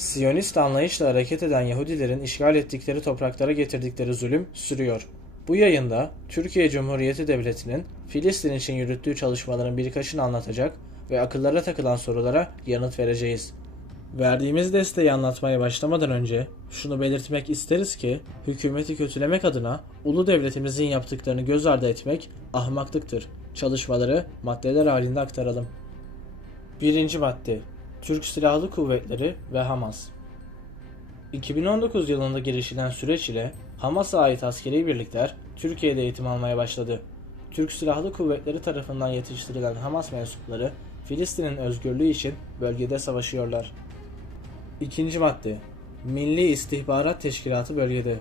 Siyonist anlayışla hareket eden Yahudilerin işgal ettikleri topraklara getirdikleri zulüm sürüyor. Bu yayında Türkiye Cumhuriyeti Devleti'nin Filistin için yürüttüğü çalışmaların birkaçını anlatacak ve akıllara takılan sorulara yanıt vereceğiz. Verdiğimiz desteği anlatmaya başlamadan önce şunu belirtmek isteriz ki hükümeti kötülemek adına ulu devletimizin yaptıklarını göz ardı etmek ahmaklıktır. Çalışmaları maddeler halinde aktaralım. Birinci madde Türk Silahlı Kuvvetleri ve Hamas 2019 yılında girişilen süreç ile Hamas'a ait askeri birlikler Türkiye'de eğitim almaya başladı. Türk Silahlı Kuvvetleri tarafından yetiştirilen Hamas mensupları Filistin'in özgürlüğü için bölgede savaşıyorlar. İkinci madde Milli İstihbarat Teşkilatı bölgede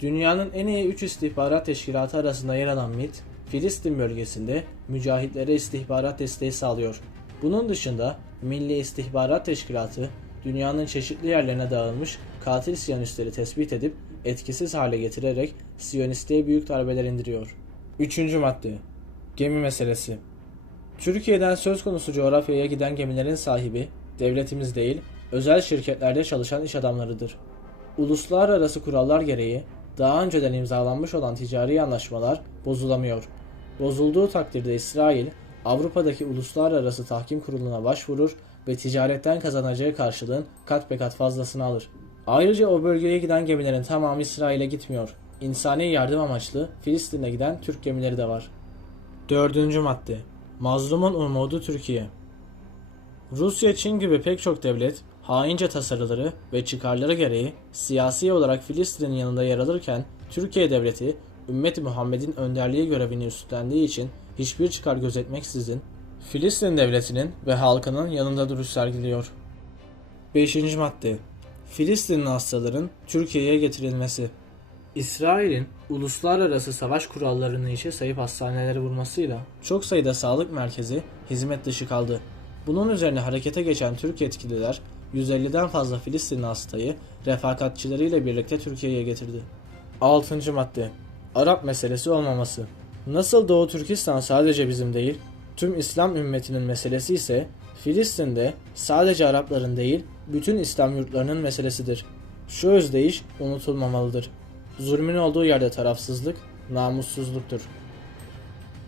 Dünyanın en iyi 3 istihbarat teşkilatı arasında yer alan MIT, Filistin bölgesinde mücahitlere istihbarat desteği sağlıyor. Bunun dışında Milli İstihbarat Teşkilatı dünyanın çeşitli yerlerine dağılmış katil Siyonistleri tespit edip etkisiz hale getirerek Siyonistliğe büyük darbeler indiriyor. Üçüncü madde Gemi meselesi Türkiye'den söz konusu coğrafyaya giden gemilerin sahibi devletimiz değil, özel şirketlerde çalışan iş adamlarıdır. Uluslararası kurallar gereği daha önceden imzalanmış olan ticari anlaşmalar bozulamıyor. Bozulduğu takdirde İsrail, Avrupa'daki Uluslararası Tahkim Kurulu'na başvurur ve ticaretten kazanacağı karşılığın kat be kat fazlasını alır. Ayrıca o bölgeye giden gemilerin tamamı İsrail'e gitmiyor. İnsani yardım amaçlı Filistin'e giden Türk gemileri de var. Dördüncü madde Mazlumun umudu Türkiye Rusya, Çin gibi pek çok devlet haince tasarıları ve çıkarları gereği siyasi olarak Filistin'in yanında yer alırken Türkiye devleti ümmeti Muhammed'in önderliği görevini üstlendiği için hiçbir çıkar gözetmeksizin Filistin devletinin ve halkının yanında duruş sergiliyor. 5. madde Filistinli hastaların Türkiye'ye getirilmesi İsrail'in uluslararası savaş kurallarını işe sayıp hastaneleri vurmasıyla çok sayıda sağlık merkezi hizmet dışı kaldı. Bunun üzerine harekete geçen Türk yetkililer 150'den fazla Filistinli hastayı refakatçileriyle birlikte Türkiye'ye getirdi. 6. madde Arap meselesi olmaması Nasıl Doğu Türkistan sadece bizim değil, tüm İslam ümmetinin meselesi ise Filistin'de sadece Arapların değil, bütün İslam yurtlarının meselesidir. Şu özdeyiş unutulmamalıdır. Zulmün olduğu yerde tarafsızlık, namussuzluktur.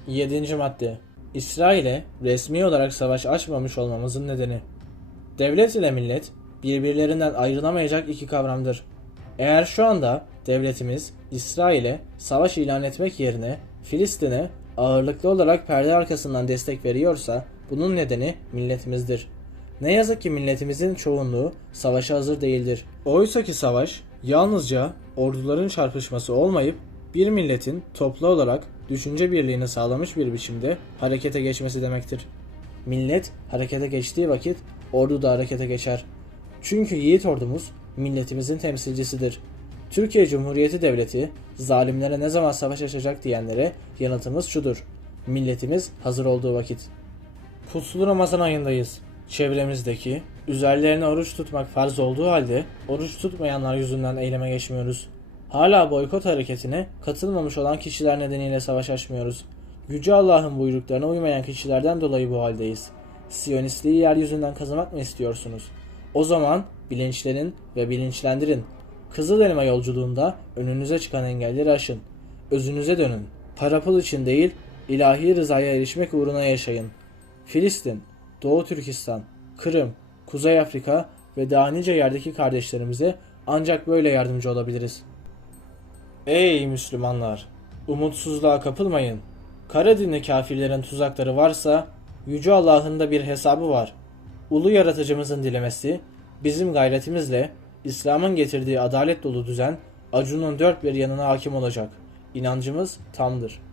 7. madde İsrail'e resmi olarak savaş açmamış olmamızın nedeni Devlet ile millet birbirlerinden ayrılamayacak iki kavramdır. Eğer şu anda devletimiz İsrail'e savaş ilan etmek yerine Filistin'e ağırlıklı olarak perde arkasından destek veriyorsa bunun nedeni milletimizdir. Ne yazık ki milletimizin çoğunluğu savaşa hazır değildir. Oysa ki savaş yalnızca orduların çarpışması olmayıp bir milletin toplu olarak düşünce birliğini sağlamış bir biçimde harekete geçmesi demektir. Millet harekete geçtiği vakit ordu da harekete geçer. Çünkü yiğit ordumuz milletimizin temsilcisidir. Türkiye Cumhuriyeti Devleti zalimlere ne zaman savaş açacak diyenlere yanıtımız şudur. Milletimiz hazır olduğu vakit. Kutsulu Ramazan ayındayız. Çevremizdeki, üzerlerine oruç tutmak farz olduğu halde oruç tutmayanlar yüzünden eyleme geçmiyoruz. Hala boykot hareketine katılmamış olan kişiler nedeniyle savaş açmıyoruz. Yüce Allah'ın buyruklarına uymayan kişilerden dolayı bu haldeyiz. Siyonistliği yeryüzünden kazanmak mı istiyorsunuz? O zaman bilinçlenin ve bilinçlendirin. Kızıl elma yolculuğunda önünüze çıkan engelleri aşın. Özünüze dönün. Para pul için değil, ilahi rızaya erişmek uğruna yaşayın. Filistin, Doğu Türkistan, Kırım, Kuzey Afrika ve daha nice yerdeki kardeşlerimize ancak böyle yardımcı olabiliriz. Ey Müslümanlar! Umutsuzluğa kapılmayın. Kara dinli kafirlerin tuzakları varsa Yüce Allah'ın da bir hesabı var. Ulu yaratıcımızın dilemesi, bizim gayretimizle İslam'ın getirdiği adalet dolu düzen Acun'un dört bir yanına hakim olacak. İnancımız tamdır.''